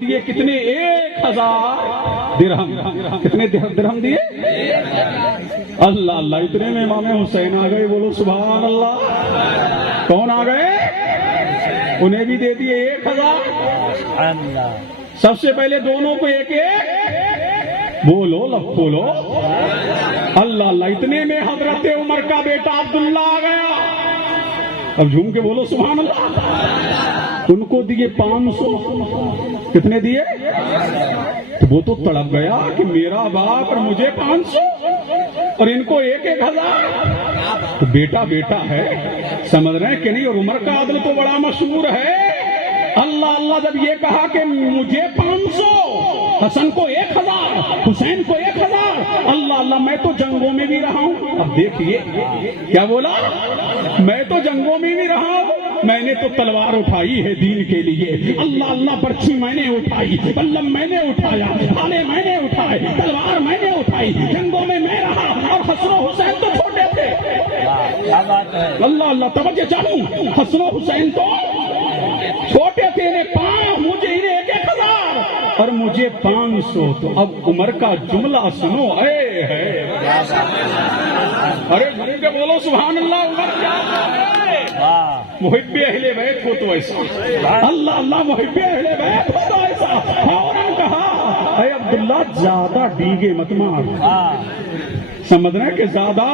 دیے کتنے 1000 درہم. کتنے درہم دیے؟ اللہ اللہ. اتنے میں امام حسین آ گئے. بولو سبحان اللہ. کون آ گئے؟ انہیں بھی دے دیے 1000. سب سے پہلے دونوں کو ایک ایک. بولو لب بولو اللہ اللہ. اتنے میں حضرت عمر کا بیٹا عبداللہ آ گیا. اب جھوم کے بولو سبحان اللہ. ان کو دیے 500. کتنے دیے؟ وہ تو تڑپ گیا کہ میرا باپ اور مجھے 500 اور ان کو 1000. بیٹا بیٹا ہے, سمجھ رہے ہیں کہ نہیں. اور عمر کا عدل تو بڑا مشہور ہے. اللہ اللہ. جب یہ کہا کہ مجھے 500, حسن کو 1000, حسین کو 1000. اللہ اللہ. میں تو جنگوں میں بھی رہا ہوں. اب دیکھیے کیا بولا. میں تو جنگوں میں بھی رہا ہوں. میں نے تو تلوار اٹھائی ہے دین کے لیے. اللہ اللہ. برچھی میں نے اٹھائی, بلم میں نے اٹھایا, آلے میں نے اٹھائے, تلوار میں نے اٹھائی. جنگوں میں میں رہا. اور حسن و حسین تو چھوٹے تھے. اللہ اللہ. توجہ چاہوں. حسن و حسین تو چھوٹے تھے. مجھے 1000 اور مجھے 500. تو اب عمر کا جملہ سنو. اے ہے ارے گھر کے بولو سبحان اللہ. عمر کیا محب اہل بیت ہو تو ایسا. اللہ اللہ. محب اہل بیت ہو تو ایسا. فوراً کہا اے عبداللہ زیادہ ڈیگے مت مار. سمجھ رہے کہ زیادہ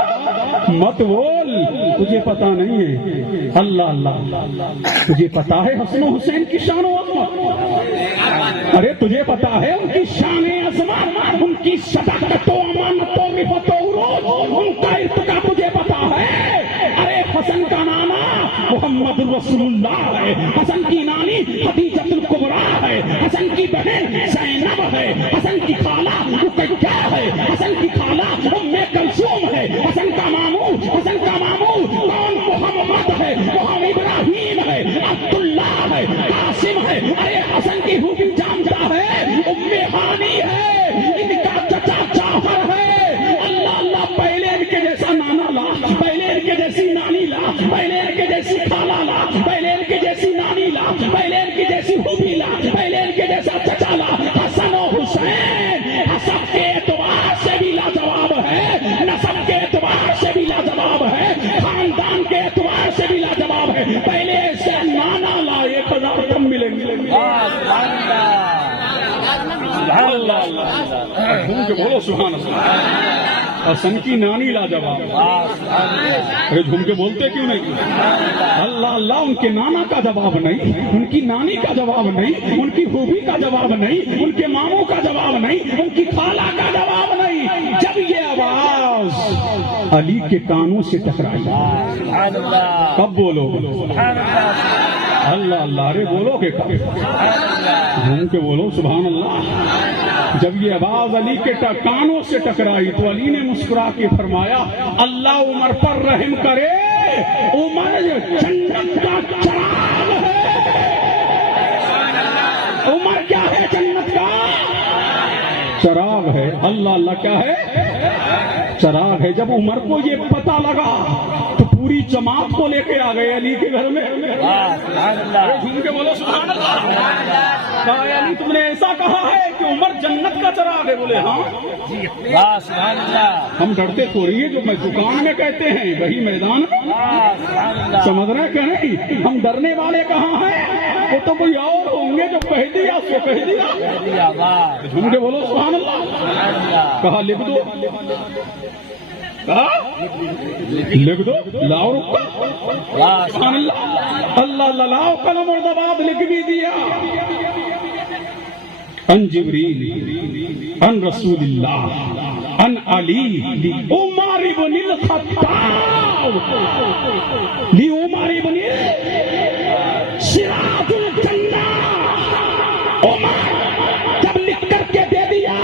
مت بول. تجھے پتا نہیں ہے. اللہ اللہ. تجھے پتا ہے حسن و حسین کی شان و عظمت. ارے تجھے پتا ہے ان کی شان عظمت, ان کی صداقت و امانت و رفت و عروج, ان کا ارتقا تجھے پتا ہے. ارے حسن کا نانا محمد رسول اللہ ہے. حسن کی نانی خدیجۃ الکبریٰ ہے. حسن کی بہن زینب ہے. حسن کی خالہ رقیہ ہے. حسن کی خالہ ام کلثوم ہے. حسن کا ماموں کون محمد ہے, محمد ابراہیم ہے, عبداللہ ہے, قاسم ہے. ارے حسن کی خوبی جانتا ہے. ام ہانی ہے, ان کا چچا جعفر ہے. اللہ اللہ. پہلے ان کے جیسا نانا لا, پہلے ان کے جیسی نانی لا, پہلے ان کے جیسی خالہ لا, پہلے ان کے جیسی نانی لا, پہلے ان کی جیسی خوبی لا, پہلے ان کے جیسا چچا لا. حسن و حسین حسب کے اعتبار سے بھی لاجواب ہے, نسب کے اعتبار سے بھی لاجواب ہے, خاندان کے اعتبار سے بھی لاجواب ہے. پہلے سے نانا لا 1000 کم ملیں گے. اللہ اللہ. بولو سبحان اللہ. حسن کی نانی لاجواب. ارے جھوم کے بولتے کیوں نہیں؟ اللہ اللہ. ان کے نانا کا جواب نہیں, ان کی نانی کا جواب نہیں, ان کی خوبی کا جواب نہیں, ان کے ماموں کا جواب نہیں, ان کی خالہ کا جواب نہیں. جب یہ آواز علی کے کانوں سے ٹکرائی, کب بولو اللہ اللہ. ارے بولو کہ کب؟ جھوم کے بولو سبحان اللہ. جب یہ آواز علی کے کانوں سے ٹکرائی تو علی نے مسکرا کے فرمایا اللہ عمر پر رحم کرے. عمر جنت کا چراغ ہے. عمر کیا ہے؟ جنت کا چراغ ہے. اللہ اللہ. کیا ہے؟ چراغ ہے. جب عمر کو یہ پتہ لگا تو پوری جماعت کو لے کے آ گئے علی کے گھر میں. جھوم کے بولو سبحان اللہ. علی تم نے ایسا کہا ہے کہ عمر جنت کا چراغ ہے. بولے ہاں. ہم ڈرتے تھوڑی ہے, جو میں دکان میں کہتے ہیں وہی میدان. سمجھ رہے کہ نہیں؟ ہم ڈرنے والے کہاں ہیں؟ وہ تو کوئی اور ہوں گے جو کہہ دیا سو کہہ دیا. جھوم کے بولو سبحان اللہ. کہا لکھ دو, لکھ دو. لاؤ رکا. سبحان اللہ. اللہ اللہ. لاؤ قلم اور دباد لکھ بھی دیا. ان جبریل ان رسول اللہ ان علی عمر بن الخطاب لی عمر بن سراج الجنہ. عمر جب لکھ کر کے دے دیا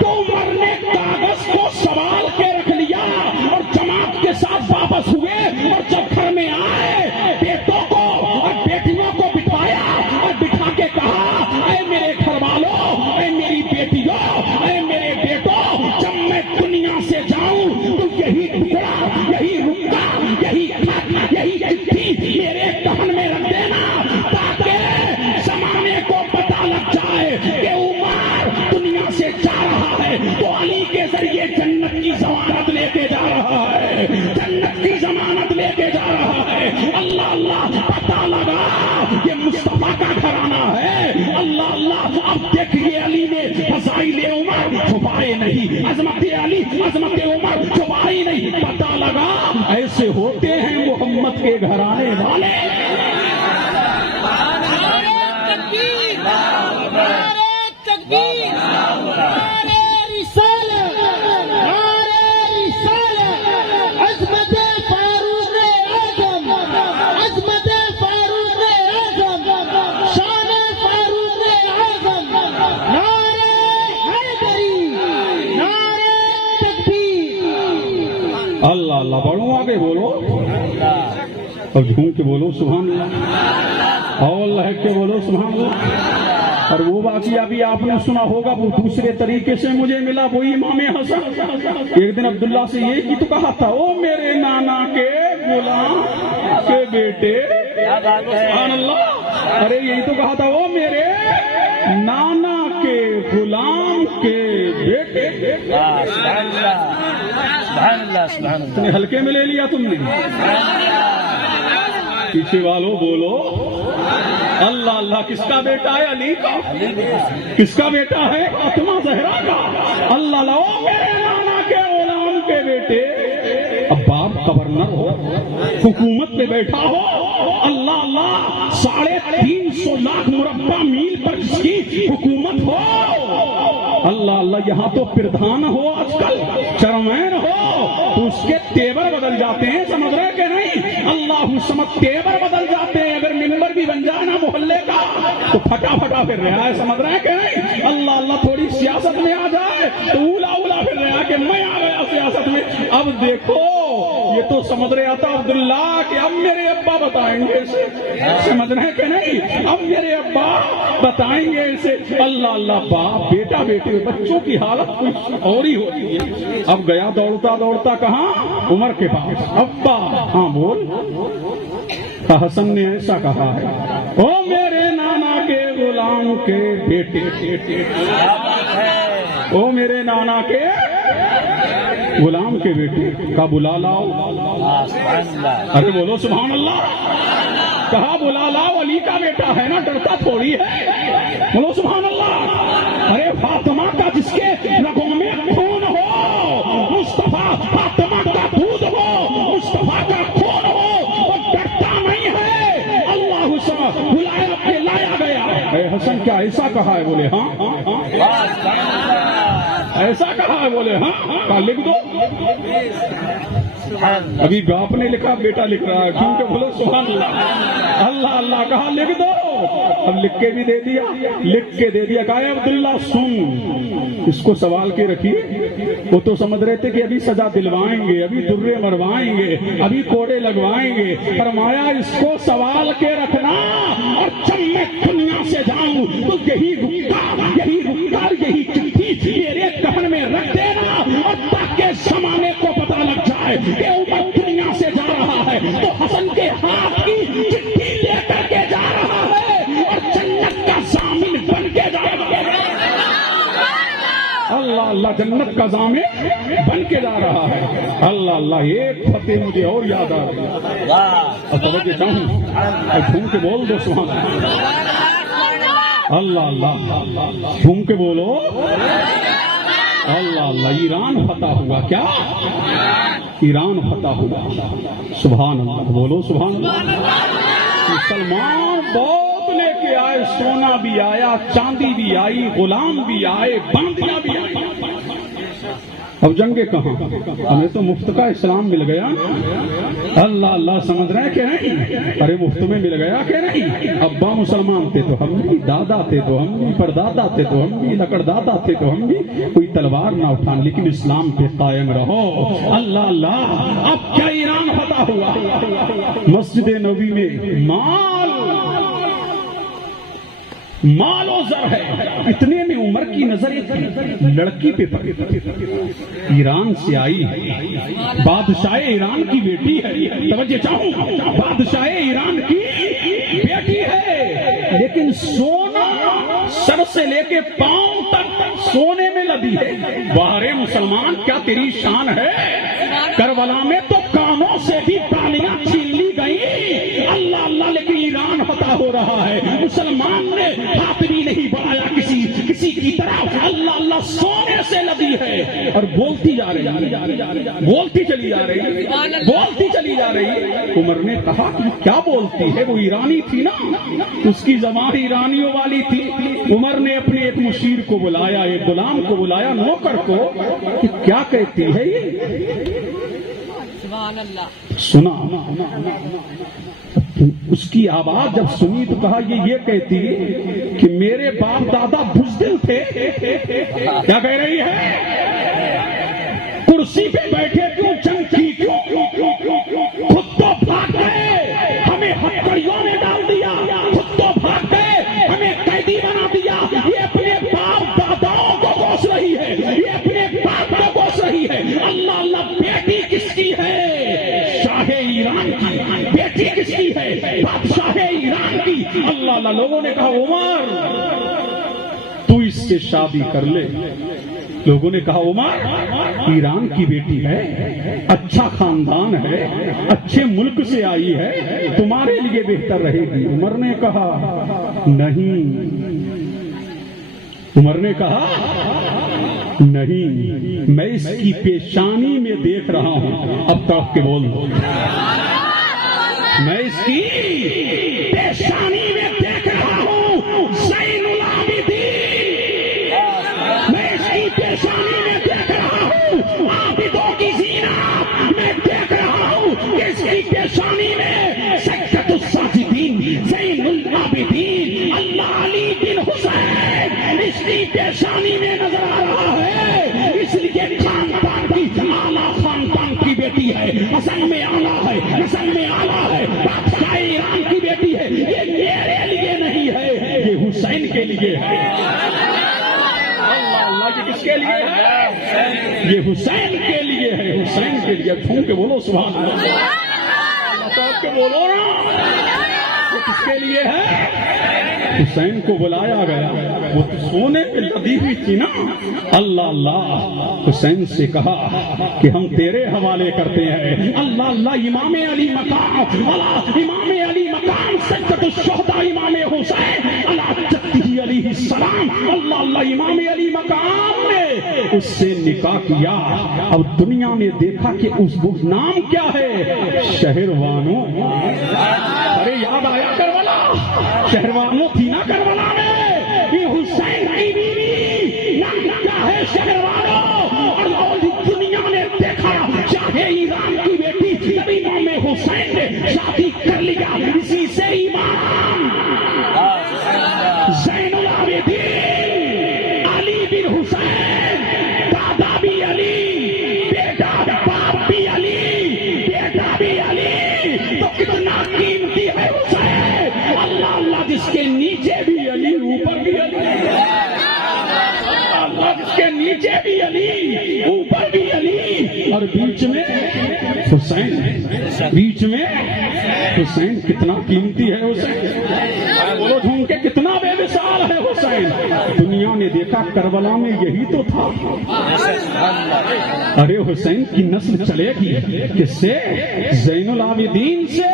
تو عمر نے کاغذ کو سنبھال کے رکھ لیا اور جماعت کے ساتھ واپس ہوئے. اور جب گھر میں آئے بیٹوں کو اور بیٹیوں کو بٹھایا اور بٹھا کے کہا اے میرے گھر والوں, اے میری بیٹیوں, اے میرے بیٹوں, جب میں دنیا سے جاؤں تو یہی ٹکڑا, یہی رکا, یہی خط, یہی چٹھی میرے دہن میں رکھ دینا تاکہ زمانے کو پتہ لگ جائے اب دیکھیے علی نے فضائل عمر چھپائے نہیں، عظمت علی عظمت عمر چھپائی نہیں، پتہ لگا ایسے ہوتے ہیں محمد کے گھرانے والے۔ اللہ اللہ بڑھو آگے بولو اور جھوم کے بولو سبحان اللہ، اور اللہ کے بولو سبحان اللہ۔ اور وہ واقعہ بھی آپ نے سنا ہوگا، وہ دوسرے طریقے سے مجھے ملا، وہی امام حسن۔ ایک دن عبداللہ سے یہ کی تو کہا تھا، او میرے نانا کے غلام کے بیٹے، سبحان اللہ، ارے یہی تو کہا تھا، او میرے نانا کے غلام کے بیٹے۔ اتنے ہلکے میں لے لیا تم نے۔ پیچھے والوں بولو اللہ اللہ، کس کا بیٹا ہے؟ علی کا۔ کس کا بیٹا ہے؟ فاطمہ زہرا کا۔ اللہ اللہ، میرے نانا کے غلام کے بیٹے۔ اب باپ گورنر ہو، حکومت میں بیٹھا ہو، اللہ اللہ 350 لاکھ مربع میل پر جس کی حکومت ہو، اللہ اللہ یہاں تو پردھان ہو، آج کل چیئرمین ہو، تو اس کے تیور بدل جاتے ہیں، سمجھ رہے کہ نہیں؟ اللہ سمجھ تیور بدل جاتے ہیں، اگر ممبر بھی بن جائے نا محلے کا تو پھٹا پھٹا پھر رہا ہے، سمجھ رہے کہ نہیں؟ اللہ اللہ تھوڑی سیاست میں آ جائے تو اولا اولا پھر رہا کہ میں آ گیا سیاست میں۔ اب دیکھو یہ تو سمجھ رہے آتا عبداللہ کہ اب میرے ابا بتائیں گے اسے، سمجھ رہے کہ نہیں؟ اب میرے ابا بتائیں گے اسے۔ اللہ اللہ، باپ بیٹا بیٹے بچوں کی حالت کچھ اور ہی ہوتی ہے۔ اب گیا دوڑتا دوڑتا کہاں؟ عمر کے پاس۔ ابا، ہاں بول۔ حسن نے ایسا کہا ہے، او میرے نانا کے غلام کے بیٹے، او میرے نانا کے غلام کے بیٹے کا بلا لاؤ۔ ارے بولو سبحان اللہ۔ کہا بلا لاؤ، علی کا بیٹا ہے نا، ڈرتا تھوڑی ہے، بولو سبحان اللہ۔ ارے فاطمہ کا جس کے رگوں میں خون ہو، مصطفیٰ فاطمہ کا دودھ ہو، مصطفیٰ کا خون ہو، وہ ڈرتا نہیں ہے۔ اللہ سما بلایا کے لایا گیا۔ اے حسن کیا ایسا کہا ہے؟ بولے ہاں۔ ایسا کہا ہے؟ بولے ہاں۔ کہا لکھ دو۔ ابھی باپ نے لکھا، بیٹا لکھ رہا ہے، کیونکہ بولو سبحان اللہ۔ اللہ اللہ کہا لکھ دو۔ اب لکھ کے بھی دے دیا، لکھ کے دے دیا۔ کہا عبداللہ سن، اس کو سوال کے رکھیے۔ وہ تو سمجھ رہے تھے کہ ابھی سزا دلوائیں گے، ابھی درے مروائیں گے، ابھی کوڑے لگوائیں گے۔ فرمایا اس کو سوال کے رکھنا، اور جب میں دنیا سے جاؤں تو یہی رکا یہی چٹھی میرے کفن میں رکھ دینا، اور تاکہ زمانے کو پتہ لگ جائے کہ عمر دنیا سے جا رہا ہے تو حسن کے ہاتھ کی چٹھی لے کر کے جا رہا ہے، اور جنت کا ضامن بن کے جا رہا ہے۔ اللہ اللہ، جنت کا ضامن بن کے جا رہا ہے۔ اللہ اللہ، ایک فتح مجھے اور یاد آ گئی، اور توجہ چاہوں جھوم کے بول دو سبحان اللہ۔ اللہ جھوم کے بولو اللہ اللہ۔ ایران فتح ہوا، کیا؟ ایران فتح ہوا، سبحان اللہ، بولو سبحان اللہ۔ مسلمان بہت لے کے آئے، سونا بھی آیا، چاندی بھی آئی، غلام بھی آئے، بندیاں بھی آئی۔ اب جنگیں کہاں؟ ہمیں تو مفت کا اسلام مل گیا۔ اللہ اللہ، سمجھ رہے کہ نہیں؟ ارے مفت میں مل گیا کہ نہیں؟ ابا مسلمان تھے تو ہم بھی، دادا تھے تو ہم بھی، پردادا تھے تو ہم بھی، لکڑ دادا تھے تو ہم بھی، کوئی تلوار نہ اٹھان، لیکن اسلام پہ قائم رہو۔ اللہ اللہ، اب کیا ایران فتح ہوا؟ مسجد نبوی میں مال و زر ہے، اتنے میں عمر کی نظر ایک لڑکی پہ پڑی، ایران سے آئی ہے، بادشاہ ایران کی بیٹی ہے، توجہ چاہوں، بادشاہ ایران کی بیٹی ہے، لیکن سونا سر سے لے کے پاؤں تک سونے میں لدی ہے۔ باہر مسلمان کیا تیری شان ہے؟ کربلا میں تو کانوں سے بھی تالیاں چھین لی گئی۔ اللہ اللہ، لیکن ایران فتح ہو رہا ہے، مسلمان نے ہاتھ بھی نہیں بڑھایا کسی اللہ اللہ سونے سے لگی ہے اور بولتی جا رہی ہے، بولتی چلی جا رہی ہے، بولتی چلی جا رہی ہے۔ عمر نے کہا کہ کیا بولتی ہے؟ وہ ایرانی تھی نا، اس کی زبان ایرانیوں والی تھی۔ عمر نے اپنے ایک مشیر کو بلایا، ایک غلام کو بلایا، نوکر کو، کہ کیا کہتی ہے یہ؟ سنا اس کی آواز جب سنی تو کہا یہ کہتی کہ میرے باپ دادا بزدل تھے۔ کیا کہہ رہی ہے؟ کرسی پہ بیٹھے کیوں، جنگ کی کیوں، خود تو بھاگ گئے، ہمیں ہتھکڑیوں نے ڈال دیا، خود تو بھاگ گئے، ہمیں قیدی بنا دیا۔ یہ اپنے باپ داداؤں کو کوس رہی ہے، یہ اپنے باپ کو کوس رہی ہے۔ اللہ اللہ، بیٹی کس کی ہے؟ شاہ ایران کی۔ بیٹی کس کی ہے؟ بادشاہ ایران کی۔ اللہ اللہ، لوگوں نے کہا عمر تو اس سے شادی کر لے۔ لوگوں نے کہا عمر ایران کی بیٹی ہے، اچھا خاندان ہے، اچھے ملک سے آئی ہے، تمہارے لیے بہتر رہے گی۔ عمر نے کہا نہیں، عمر نے کہا نہیں، میں اس کی پیشانی میں دیکھ رہا ہوں۔ اب تو آپ کے بول دو، میں اس کی پیشانی میں دیکھ رہا ہوں زین العابدین، میں اس کی پیشانی میں دیکھ رہا ہوں عابدوں کی زینت، میں دیکھ رہا ہوں کہ اس کی پیشانی میں سیدۃ الساجدین زین العابدین اللہ علی بن حسین اس کی پیشانی میں نظر آ رہا ہے۔ اس لیے خاندان کی اعلیٰ خاندان کی بیٹی ہے، حسن میں اعلیٰ ہے، حسن میں اعلیٰ ہے، بادشاہ ایران کی بیٹی ہے۔ یہ میرے لیے نہیں ہے، یہ حسین کے لیے ہے۔ اللہ اللہ، یہ کس کے لیے ہے؟ یہ حسین کے لیے ہے، حسین کے لیے۔ جھوم کے بولو سبحان اللہ، اللہ کے بولو نا، یہ کس کے لیے ہے؟ حسین کو بلایا گیا، وہ تو سونے پہ لدی ہوئی تھی نا۔ اللہ اللہ، حسین سے کہا کہ ہم تیرے حوالے کرتے ہیں۔ اللہ اللہ، امام علی مقام، امام علی مقام سیدۃ الشہداء امام حسین علی جدہ علیہ السلام۔ اللہ اللہ، امام علی مقام نے اس سے نکاح کیا۔ اب دنیا میں دیکھا کہ اس کا نام کیا ہے؟ شہروانو۔ ارے یاد آیا کربلا، شہروانو تھی نا کربلا میں، یہ حسین کی بیوی نام کیا ہے؟ شہروانو۔ اور دنیا نے دیکھا شاہ ایران کی بیٹی نبی امام حسین نے شادی کر لیا، اسی سے امام زین العابدین علی بن حسین، دادا بھی علی، بیٹا باپ بھی علی، بیٹا بھی علی، تو کتنا قیمتی ہے حسین۔ اللہ اللہ، جس کے نیچے بھی علی، اوپر بھی علی، اللہ جس کے نیچے بھی علی، اوپر بھی علی، اور بیچ میں حسین، بیچ میں حسین۔ کتنا قیمتی ہے حسین، بولو جھوم کے، کتنا بے مثال ہے حسین۔ دنیا نے دیکھا کربلا میں یہی تو تھا۔ ارے حسین کی نسل چلے گی کس سے؟ زین العابدین سے۔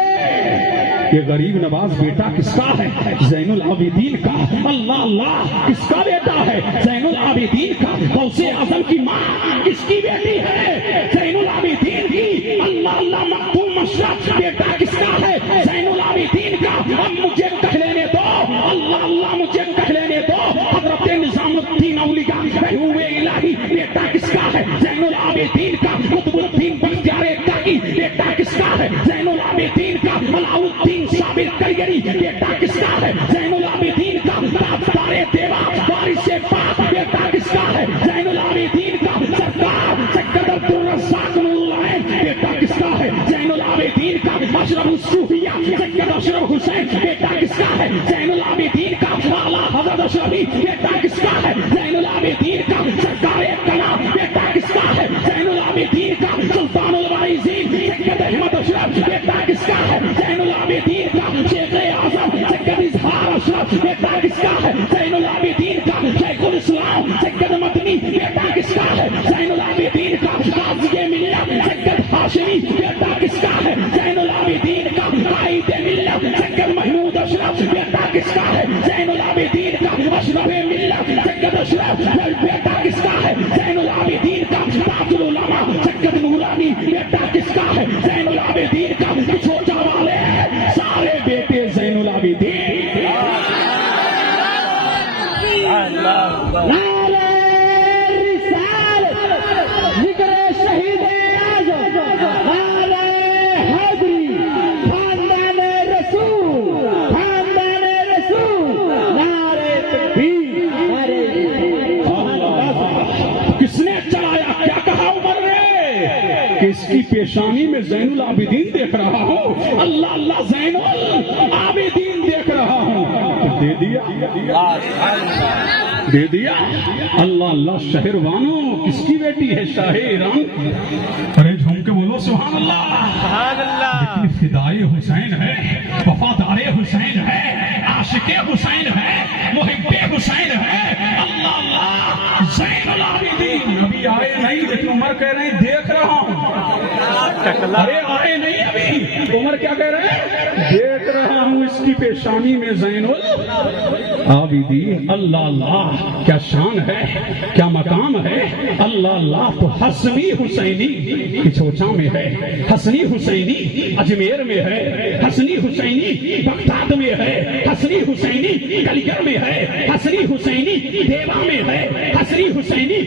یہ غریب نواز بیٹا کس کا ہے؟ زین العابدین کا۔ اللہ اللہ، کس کا بیٹا ہے؟ زین العابدین کا۔ غوث اعظم کی ماں کس کی بیٹی ہے؟ زین العابدین کی۔ اللہ اللہ، مختوم اشرف بیٹا کس کا ہے؟ زین العابدین کا۔ اب مجھے کہہ لینے دو، اللہ اللہ، مجھے کہہ لینے دو، حضرت نظام الدین اولیاء محبوب الہی بیٹا کس کا ہے؟ زین العابدین کا۔ قطب الدین بختیار کاکی بیٹا کس کا ہے؟ زین العابدین کا۔ علاؤالدین صابر کلگری بیٹا کس کا ہے؟ زین العابدین کا۔ تاجدار دیوا وارث پاک بیٹا کس کا ہے؟ زین العابدین کا۔ سردار سید عبدالرزاق نورالعین بیٹا کس کا ہے؟ زین العابدین کا۔ اشرف الصوفیہ سید اشرف حسین بیٹا کس کا ہے؟ زین العابدین کا۔ اعلیٰ حضرت اشرفی بیٹا کس کا ہے؟ زین العابدین کا۔ سردار کلا بیٹا کس کا ہے؟ زین العابدین کا۔ سلطان الوارثین سید احمد اشرف بیٹا کس کا ہے؟ زین العابدین کا۔ شیخ اعظم سید اظہار اشرف بیٹا کس کا ہے؟ زین العابدین کا۔ شیخ الاسلام سید مدنی بیٹا کس کا ہے؟ زین العابدین کا۔ قاضی ملت سید ہاشمی بیٹا کس کا ہے؟ زین العابدین کا۔ قائد ملت سید محمود اشرف بیٹا کس کا ہے؟ زین العابدین کا۔ اشرف ملت سید اشرف بیٹا کس کا ہے؟ زین العابدین کا تاج العلماء سید نورانی بیٹا کس کا ہے؟ زین العابدین کا چھوٹا والے سارے بیٹے زین العابدین۔ نعرہ رسالت، ذکر شہید اعظم، نعرہ حیدری، خاندان رسول، خاندان رسول، نعرہ تکبیر، نعرہ کس نے چلایا؟ کیا کہا عمر نے کہ اس کی پیشانی میں زین العابدین دیکھ رہا ہوں، اللہ اللہ زین العابدین دیکھ رہا ہوں، دے دیا دے دیا۔ اللہ اللہ شہر وانو کس کی بیٹی ہے؟ شاہ ایران۔ ارے جھوم کے بولو سبحان اللہ۔ لیکن فدائے حسین ہے، وفادار حسین ہے، عاشق حسین ہے، محب حسین ہے، اللہ اللہ زین العابدین۔ ابھی آئے نہیں لیکن عمر کہہ رہے ہیں دیکھ رہا ہوں۔ ارے آئے نہیں ابھی، عمر کیا کہہ رہے ہیں؟ دیکھ رہا ہوں اس کی پیشانی میں زین العابدین۔ اللہ اللہ کیا شان ہے، کیا مقام ہے، اللہ اللہ۔ تو حسنی حسینی کچھوچا میں ہے، حسنی حسینی اجمیر میں ہے، حسنی حسینی بغداد میں ہے، حسنی حسینی کلیگر میں ہے، حسنی حسینی دیوا میں ہے، حسنی حسینی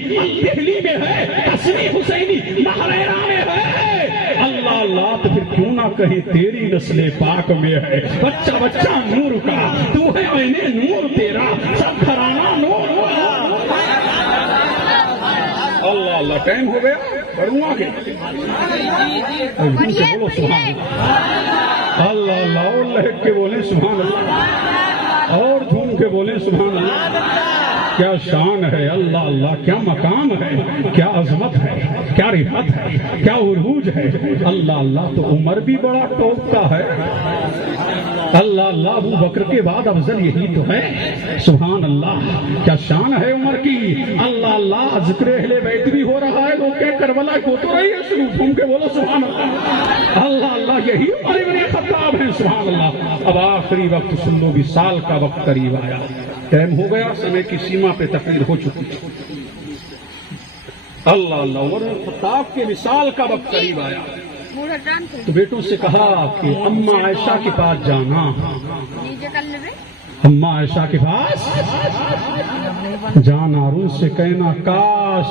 دہلی میں ہے، حسنی حسینی مہریرا میں ہے۔ اللہ اللہ تو پھر کیوں نہ کہیں تیری نسل پاک میں ہے۔ بچہ بچہ نور کا تو ہے، میں نے نور تیرا سب گھرانہ نور۔ اللہ اللہ ٹائم ہو گیا، پڑھوں آگے؟ بولو سبحان اللہ، اللہ اللہ، اور لہک کے بولیں سبحان اللہ، اور جھوم کے بولیں سبحان اللہ۔ کیا شان ہے، اللہ اللہ کیا مقام ہے، کیا عظمت ہے، کیا رفعت ہے، کیا عروج ہے۔ اللہ اللہ تو عمر بھی بڑا ٹوپ کا ہے۔ اللہ اللہ ابو بکر کے بعد افضل یہی تو ہے۔ سبحان اللہ کیا شان ہے عمر کی۔ اللہ اللہ ذکر اہل بیت بھی ہو رہا ہے، لوگ کہ کربلا کو تو رہی ہے شروع، گھوم کے بولو سبحان اللہ۔ اللہ اللہ یہی عمر ابن خطاب ہیں۔ سبحان اللہ۔ اب آخری وقت سن لو، وصال کا وقت قریب آیا، ٹائم ہو گیا، سمے کی سیما پہ تقریر ہو چکی۔ اللہ اللہ عمر بن خطاب کے وصال کا وقت قریب آیا تو بیٹوں سے کہا کہ اماں عائشہ کے پاس جانا۔ اماں عائشہ کے پاس جانا اور ان سے کہنا کاش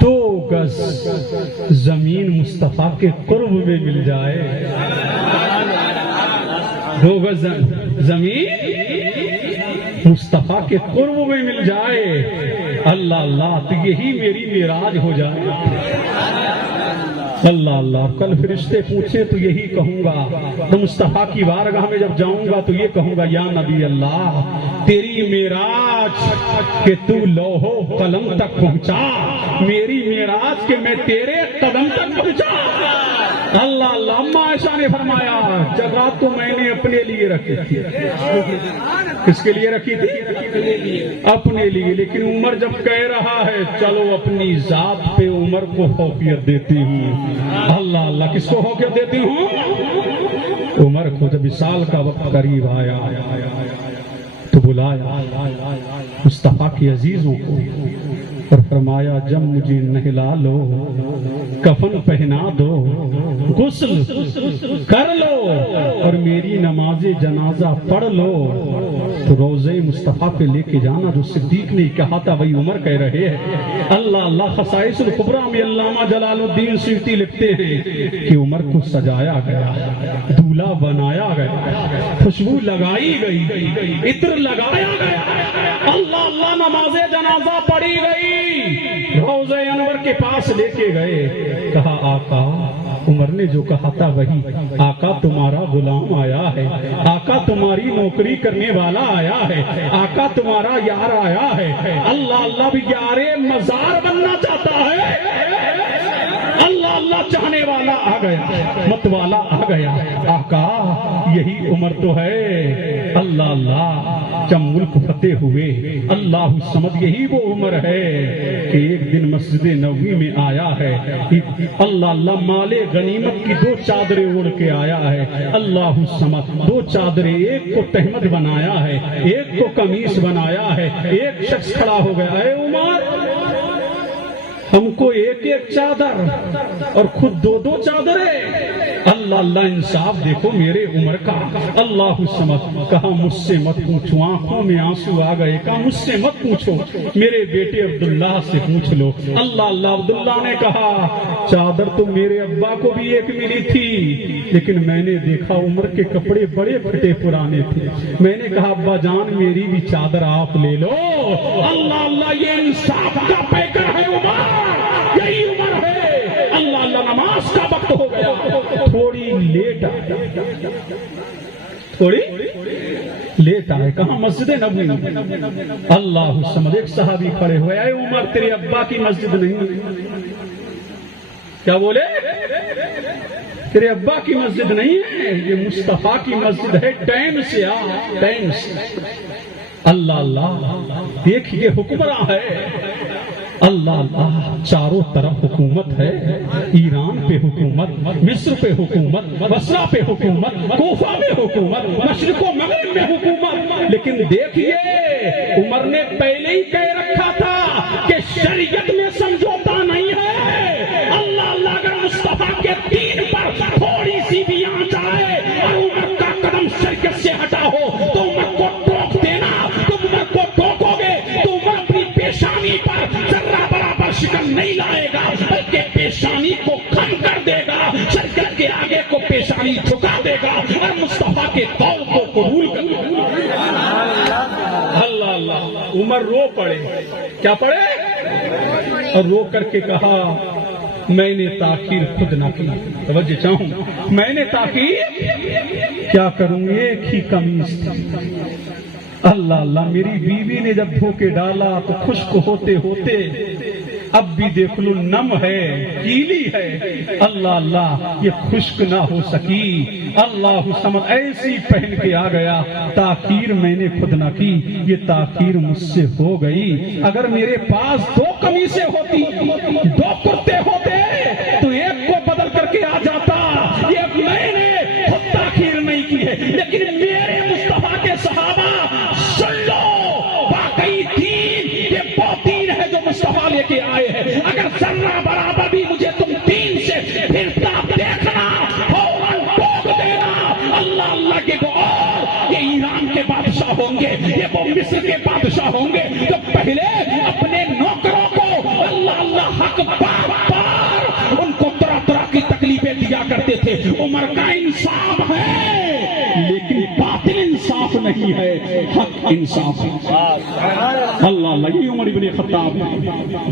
2 گز زمین مصطفیٰ کے قرب میں مل جائے۔ 2 گز زمین مصطفیٰ کے قرب میں مل جائے۔ اللہ اللہ تو یہی میری معراج ہو جائے۔ اللہ اللہ کل فرشتے پوچھے تو یہی کہوں گا، تو مصطفیٰ کی بارگاہ میں جب جاؤں گا تو یہ کہوں گا یا نبی اللہ تیری معراج کہ تو لوح و قلم تک پہنچا، میری معراج کہ میں تیرے قدم تک پہنچا۔ اللہ اللہ اماں عائشہ نے فرمایا جگہ تو میں نے اپنے لیے رکھی تھی۔ کس کے لیے رکھی تھی؟ اپنے لیے، لیکن عمر جب کہہ رہا ہے چلو اپنی ذات پہ عمر کو فوقیت دیتی ہوں۔ اللہ اللہ کس کو فوقیت دیتی ہوں؟ عمر کو جب وصال کا وقت قریب آیا تو بلایا مصطفیٰ کی عزیزوں کو اور فرمایا جب مجھے نہلا لو، کفن پہنا دو، غسل کر لو اور میری نماز جنازہ پڑھ لو تو روضہ مصطفیٰ پہ لے کے جانا۔ جو صدیق نے کہا تھا وہی عمر کہہ رہے ہیں۔ اللہ اللہ خصائص الکبریٰ میں علامہ جلال الدین سیوطی لکھتے ہیں کہ عمر کو سجایا گیا، دولہا بنایا گیا، خوشبو لگائی گئی، عطر لگایا گیا، اللہ اللہ نماز جنازہ پڑھی گئی، روضہ انور کے پاس لے کے گئے، کہا آقا عمر نے جو کہا تھا وہی، آقا تمہارا غلام آیا ہے، آقا تمہاری نوکری کرنے والا آیا ہے، آقا تمہارا یار آیا ہے۔ اللہ اللہ بھی یار مزار بننا چاہتا ہے، اللہ اللہ اللہ چاہنے والا آ گیا، مت والا آ گیا۔ آقا یہی عمر تو ہے، اللہ اللہ جب ملک فتح ہوئے، اللہ سمد یہی وہ عمر ہے کہ ایک دن مسجد نبوی میں آیا ہے، اللہ اللہ مال غنیمت کی 2 چادریں اوڑھ کے آیا ہے، اللہ سمد 2 چادریں، ایک کو تہمد بنایا ہے، ایک کو قمیص بنایا ہے۔ ایک شخص کھڑا ہو گیا، اے عمر ہم کو ایک ایک چادر اور خود 2 چادریں، اللہ اللہ انصاف دیکھو میرے عمر کا۔ اللہ سمجھ کہا مجھ سے مت پوچھو، آنکھوں میں آنسو آ گئے، کہا مجھ سے مت پوچھو، میرے بیٹے عبداللہ سے پوچھ لو۔ اللہ اللہ عبداللہ نے کہا چادر تو میرے ابا کو بھی ایک ملی تھی، لیکن میں نے دیکھا عمر کے کپڑے بڑے پھٹے پرانے تھے، میں نے کہا ابا جان میری بھی چادر آپ لے لو۔ اللہ اللہ یہ انصاف کا پیکر ہے عمر، یہی عمر ہے۔ اللہ اللہ نماز کا وقت ہو گیا، تھوڑی لیٹ آئے، کہاں مسجد نبوی میں۔ اللہ سمجھ ایک صحابی کھڑے ہوئے، اے عمر تیرے ابا کی مسجد نہیں، کیا بولے تیرے ابا کی مسجد نہیں ہے، یہ مصطفیٰ کی مسجد ہے، ٹائم سے آ، ٹائم سے۔ اللہ اللہ دیکھیے حکمراں ہے، اللہ اللہ چاروں طرف حکومت ہے، ایران پہ حکومت، مصر پہ حکومت، بصرہ پہ حکومت، کوفہ میں حکومت، مشرق و مغرب میں حکومت، لیکن دیکھیے عمر نے پہلے ہی کہہ رکھا تھا کہ شریعت میں سمجھوتا نہیں ہے۔ اللہ اللہ اگر مصطفیٰ کے دین پر تھوڑی سی بھی آنچ آئے اور عمر کا قدم شریعت سے ہٹا ہو تو عمر کو ٹوک دینا، تم عمر کو ٹوکو گے تو عمر اپنی پیشانی پر شکن نہیں لائے گا بلکہ پیشانی کو کم کر دے گا، شریعت کے آگے کو پیشانی جھکا دے گا اور مصطفیٰ کے قول کو قبول کر لے گا۔ اللہ اللہ عمر رو پڑے، کیا پڑے؟ اور رو کر کے کہا میں نے تاخیر خود نہ کی، توجہ چاہوں، میں نے تاخیر کیا کروں، ایک ہی قمیص تھی۔ اللہ اللہ میری بیوی نے جب دھو کے ڈالا تو خشک ہوتے ہوتے اب بھی دیکھ لو نم ہے، گیلی ہے، اللہ اللہ یہ خشک نہ ہو سکی، اللہ سمجھ ایسی پہن کے آ گیا، تاخیر میں نے خود نہ کی، یہ تاخیر مجھ سے ہو گئی۔ اگر میرے پاس 2 قمیصیں ہوتی، 2 کرتے ہوتے تو ایک کو بدل کر کے آ جاتا، یہ میں نے خود تاخیر نہیں کی ہے، لیکن میرے مصطفیٰ کے صحابہ سن لو، واقعی دین یہ وہ دین ہے جو مصطفیٰ لے کے آئے ہیں، اگر ذرہ برابر بھی مجھے تم دین سے پھرتا دیکھنا فوراً ٹوک دینا۔ اللہ اللہ کے وہ اور یہ ایران کے بادشاہ ہوں گے، یہ وہ مصر کے بادشاہ ہوں گے جو پہلے اپنے نوکروں کو اللہ اللہ حق بار بار ان کو طرح طرح کی تکلیفیں دیا کرتے تھے۔ عمر کا انصاف ہے لیکن باطل انصاف نہیں ہے، حق انصاف ہے۔ اللہ اللہ یہ عمر ابن خطاب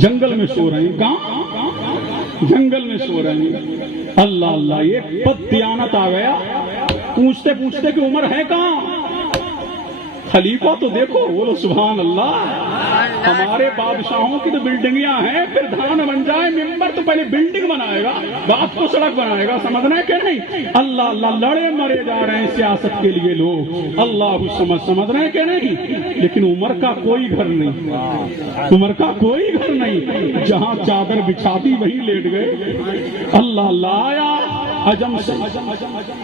جنگل میں سو رہے ہیں، کہاں؟ جنگل میں سو رہے ہیں۔ اللہ اللہ ایک بد دیانت آ گیا، پوچھتے پوچھتے کہ عمر ہے کہاں؟ خلیفہ تو دیکھو، بولو سبحان اللہ۔ ہمارے بادشاہوں کی تو بلڈنگیاں ہیں، پھر دھان بن جائے ممبر تو پہلے بلڈنگ بنائے گا، بعد کو سڑک بنائے گا، سمجھنا ہے کہ نہیں؟ اللہ اللہ لڑے مرے جا رہے ہیں سیاست کے لیے لوگ، اللہ سمجھنا ہے کہ نہیں؟ لیکن عمر کا کوئی گھر نہیں، عمر کا کوئی گھر نہیں، جہاں چادر بچھا دی وہی لیٹ گئے۔ اللہ اللہ آیا عجم سے،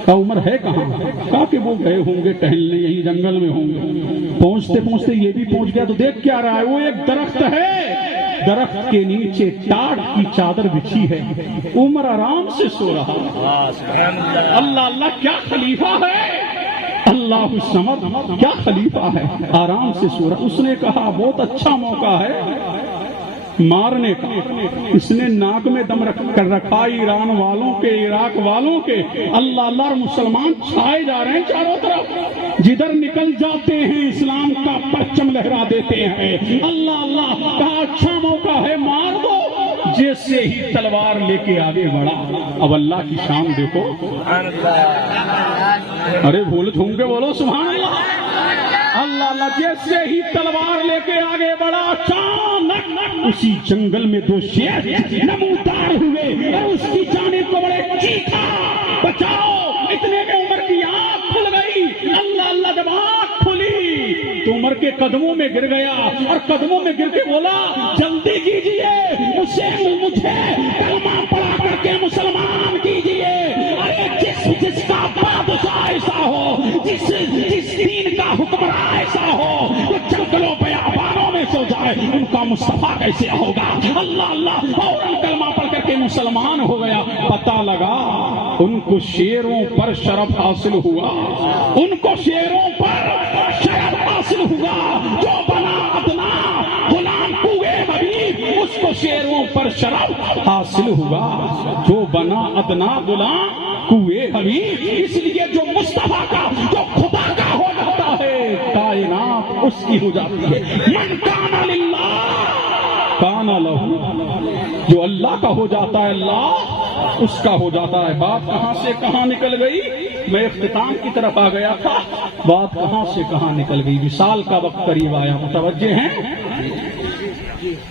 کہا عمر ہے کہاں؟ کہا کہ وہ گئے ہوں گے ٹہلنے، یہی جنگل میں ہوں گے۔ پہنچتے پہنچتے یہ بھی پہنچ گیا تو دیکھ کیا رہا ہے، وہ ایک درخت ہے، درخت کے نیچے ٹاٹ کی چادر بچھی ہے، عمر آرام سے سو رہا۔ اللہ اللہ کیا خلیفہ ہے، اللہ سمجھ کیا خلیفہ ہے، آرام سے سو رہا۔ اس نے کہا بہت اچھا موقع ہے مارنے کا، اس نے ناک میں دم کر رکھا ایران والوں کے، عراق والوں کے۔ اللہ اللہ اور مسلمان چھائے جا رہے ہیں چاروں طرف، جدھر نکل جاتے ہیں اسلام کا پرچم لہرا دیتے ہیں۔ اللہ اللہ کہا اچھا موقع ہے مار دو، جیسے ہی تلوار لے کے آگے بڑھا۔ اب اللہ کی شان دیکھو، ارے بھول جھوم کے بولو سبحان اللہ۔ اللہ اللہ جیسے ہی تلوار لے کے آگے بڑھا، اچانک اسی جنگل میں دو شیر نمودار ہوئے اور اس کی جانب کو بڑے چیخا بچاؤ، اتنے میں عمر کی آنکھ کھل گئی۔ اللہ اللہ جب آنکھ کھلی تو عمر کے قدموں میں گر گیا اور قدموں میں گر کے بولا جلدی کیجئے مجھے کلمہ پڑھا کر کے مسلمان کیجئے۔ ارے جس کا بادشاہ ایسا ہو، جس دین کا حکمراں ایسا ہو وہ جنگلوں بیابانوں میں سو جائے، ان کا مصطفیٰ کیسے ہوگا؟ اللہ اللہ فوراً کلمہ پڑھ کر کے مسلمان ہو گیا۔ پتہ لگا ان کو شیروں پر شرف حاصل ہوا، ان کو شیروں پر شرف حاصل ہوا۔ جو بنا ادنا غلام کوئے حبیب، اس کو شیروں پر شرف حاصل ہوا۔ جو بنا ادنا غلام کوئے حبیب، اس لیے جو مصطفیٰ کا، جو خدا کا ہو جاتا ہے کائنات اس کی ہو جاتی ہے۔ من کان للہ کان لہ، جو اللہ کا ہو جاتا ہے اللہ اس کا ہو جاتا ہے۔ بات کہاں سے کہاں نکل گئی؟ میں اختتام کی طرف آ گیا تھا، بات کہاں سے کہاں نکل گئی؟ وصال کا وقت قریب آیا، متوجہ ہیں؟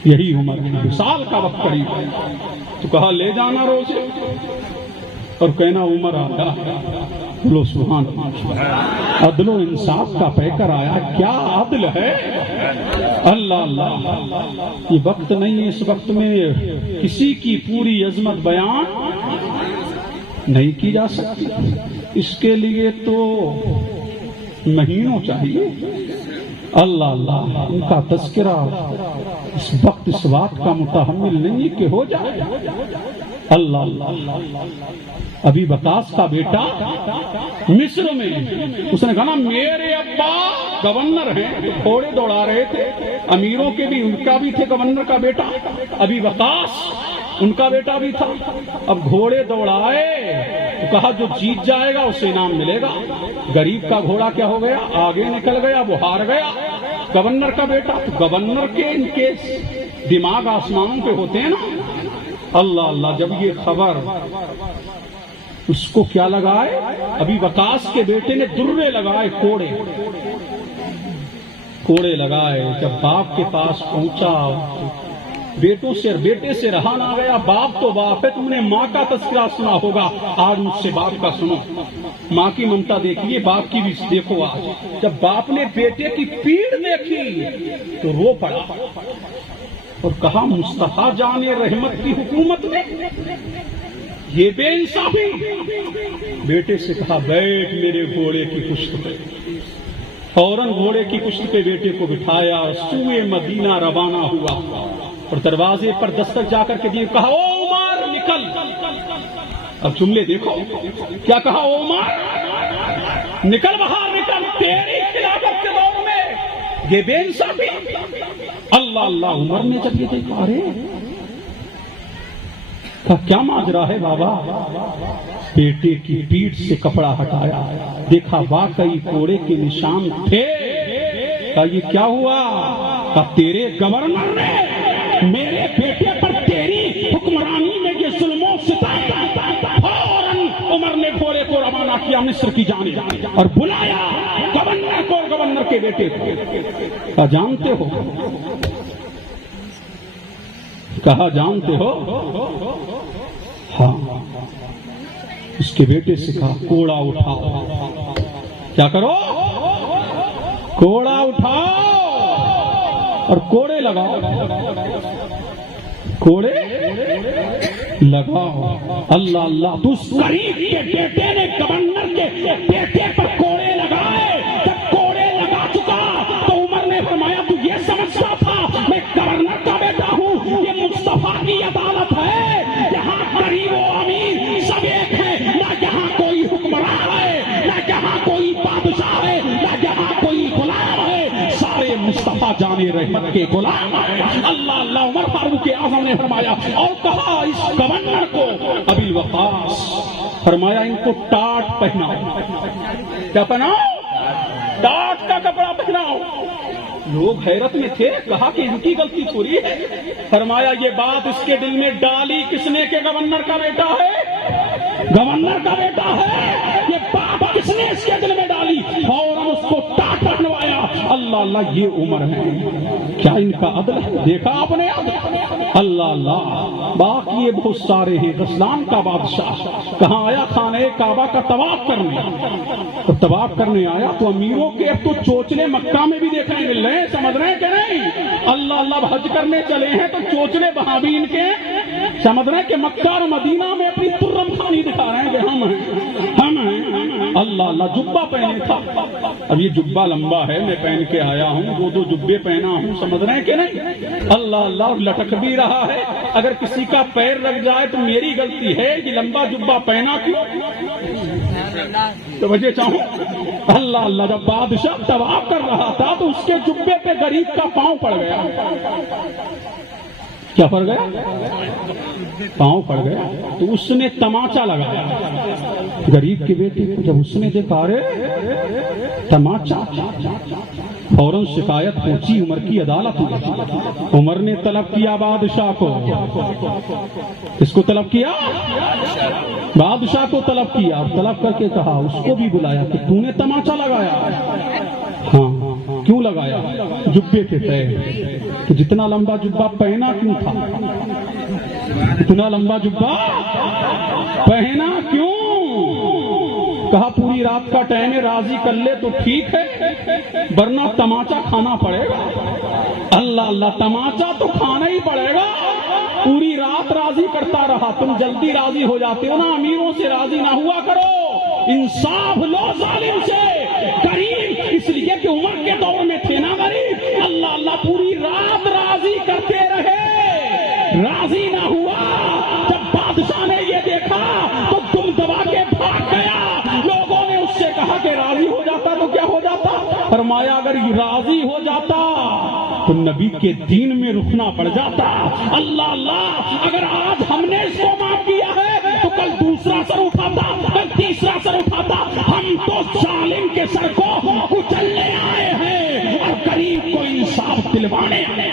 یہی عمر وصال کا وقت قریب آیا تو کہا لے جانا روزے، اور کہنا عمر آیا بولو سبحان اللہ، عدل و انصاف کا پیکر آیا۔ کیا عدل ہے؟ اللہ اللہ، یہ وقت نہیں ہے، اس وقت میں کسی کی پوری عظمت بیان نہیں کی جا سکتی، اس کے لیے تو مہینوں چاہیے۔ اللہ اللہ، ان کا تذکرہ اس وقت اس بات کا متحمل نہیں کہ ہو جائے۔ اللہ اللہ، ابھی وقاص کا بیٹا مصر میں، اس نے کہا نا میرے ابا گورنر ہیں، گھوڑے دوڑا رہے تھے، امیروں کے بھی، ان کا بھی تھے گورنر کا بیٹا، ابھی وقاص ان کا بیٹا بھی تھا۔ اب گھوڑے دوڑائے تو کہا جو جیت جائے گا اسے انعام ملے گا۔ غریب کا گھوڑا کیا ہو گیا؟ آگے نکل گیا، وہ ہار گیا۔ گورنر کا بیٹا، تو گورنر کے ان کے دماغ آسمانوں پہ ہوتے ہیں نا۔ اللہ اللہ، جب یہ خبر اس کو کیا لگائے، ابھی وقاص کے بیٹے نے درے لگائے، کوڑے لگائے۔ جب باپ کے پاس پہنچا، بیٹے سے رہا نہ گیا۔ باپ تو باپ ہے، تم نے ماں کا تذکرہ سنا ہوگا، آج مجھ سے باپ کا سنو۔ ماں کی ممتا دیکھیے، باپ کی بھی دیکھو۔ آج جب باپ نے بیٹے کی پیڑ دیکھی تو رو پڑا اور کہا مصطفیٰ جان رحمت کی حکومت میں یہ بے انصافی۔ بیٹے سے کہا بیٹھ میرے گھوڑے کی پشت پہ۔ فوراً گھوڑے کی پشت پہ بیٹے کو بٹھایا، سوئے مدینہ روانہ ہوا اور دروازے پر دستک جا کر کے دیے، کہا او عمر نکل۔ اب جملے دیکھو کیا کہا، او عمر نکل باہر، نکل، تیری خلافت کے دور میں یہ بے انصافی۔ اللہ اللہ، عمر نے جب یہ دیکھا، ارے کیا ماجرا ہے بابا؟ بیٹے کی پیٹھ سے کپڑا ہٹایا، دیکھا واقعی کوڑے کے نشان تھے۔ کہا یہ کیا ہوا؟ کہا تیرے گورنر نے میرے بیٹے پر تیری حکمرانی میں یہ ظلم و ستم۔ فوراً عمر نے گھوڑے کو روانہ کیا مصر کی جانب اور بلایا گورنر کو اور گورنر کے بیٹے کو۔ کہا جانتے ہو، کہا جانتے ہو؟ ہاں۔ اس کے بیٹے سے کہا کوڑا اٹھاؤ۔ کیا کرو؟ کوڑا اٹھاؤ اور کوڑے لگاؤ، کوڑے لگاؤ۔ اللہ اللہ، تو اس غریب کے بیٹے نے گورنر کے بیٹے پر کوڑے لگائے۔ جب کوڑے لگا چکا تو عمر نے فرمایا تو یہ سمجھتا تھا میں گورنر کا بیٹا ہوں؟ یہ مصطفیٰ کی عدالت ہے، یہاں غریب و امیر سب ایک ہے، نہ یہاں کوئی حکمراں ہے، نہ یہاں کوئی بادشاہ ہے، نہ یہاں کوئی غلام ہے، سارے مصطفیٰ جان رحمت کے غلام ہیں۔ اللہ اللہ، عمر فاروق اعظم نے فرمایا اور کہا اس گورنر کو ابی وقاص، فرمایا ان کو ٹاٹ پہناؤ۔ کیا پہناؤ؟ ٹاٹ کا کپڑا پہناؤ۔ لوگ حیرت میں تھے، کہا کہ ان کی غلطی تھوڑی ہے۔ فرمایا یہ بات اس کے دل میں ڈالی کس نے کہ گورنر کا بیٹا ہے، گورنر کا بیٹا ہے، یہ بات کس نے اس کے دل میں ڈالی؟ فوراً اس کو ٹاٹ پہنوایا۔ اللہ اللہ یہ عمر ہے، کیا ان کا عدل ہے؟ دیکھا آپ نے عدل؟ اللہ اللہ، باقی یہ بہت سارے ہیں۔ غسلان کا بادشاہ کہاں آیا؟ خانہ کعبہ کا طواف کرنے، تو طواف کرنے آیا تو امیروں کے اب تو چوچلے مکہ میں بھی دیکھنے مل رہے ہیں، سمجھ رہے ہیں کہ نہیں؟ اللہ اللہ، حج کرنے چلے ہیں تو چوچلے وہاں بھی ان کے سمجھ رہے ہیں کہ مکہ اور مدینہ میں اپنی ترم خانی دکھا رہے ہیں کہ ہم ہیں۔ اللہ اللہ، جبہ پہنے تھا، اب یہ جبہ لمبا ہے، میں پہن کے آیا ہوں، دو جبے پہنا ہوں، سمجھ رہے ہیں کہ نہیں؟ اللہ اللہ، اور لٹک بھی رہا ہے، اگر کسی کا پیر لگ جائے تو میری غلطی ہے، یہ لمبا جبہ پہنا کیوں؟ تو وجہ چاہوں اللہ اللہ، جب بادشاہ طواف کر رہا تھا تو اس کے جبے پہ غریب کا پاؤں پڑ گیا۔ کیا پڑ گیا؟ پاؤں پڑ گیا، تو اس نے تماچا لگایا غریب کے بیٹے کو۔ جب اس نے دیکھا رے تماچا، فوراً شکایت پہنچی عمر کی عدالت میں۔ عمر نے طلب کیا بادشاہ کو، اس کو طلب کیا، بادشاہ کو طلب کیا، اور طلب کر کے کہا، اس کو بھی بلایا کہ تو نے تماچا لگایا؟ ہاں، کیوں لگایا؟ جبے کے پہ، تو جتنا لمبا جبہ پہنا کیوں تھا؟ اتنا لمبا جبہ پہنا کیوں؟ کہا پوری رات کا ٹائم ہے، راضی کر لے تو ٹھیک ہے، ورنہ تماچا کھانا پڑے گا۔ اللہ اللہ، تماچا تو کھانا ہی پڑے گا۔ پوری رات راضی کرتا رہا، تم جلدی راضی ہو جاتے ہو نا، امیروں سے راضی نہ ہوا کرو، انصاف لو ظالم سے۔ غریب اس لیے کہ عمر کے دور میں تھے نا غریب، اللہ اللہ، پوری رات راضی کرتے رہے، راضی نہ ہوا۔ جب بادشاہ نے یہ دیکھا تو دم دبا کے بھاگ گیا۔ لوگوں نے اس سے کہا کہ راضی ہو جاتا تو کیا ہو جاتا؟ فرمایا اگر یہ راضی ہو جاتا تو نبی کے دین میں رکنا پڑ جاتا۔ اللہ اللہ، اگر آج ہم نے اس کو معاف کیا ہے تو کل دوسرا سر اٹھاتا، کل تیسرا سر اٹھاتا۔ ہم تو ظالم کے سر کو کچلنے آئے ہیں اور غریب کو انصاف دلوانے آئے ہیں۔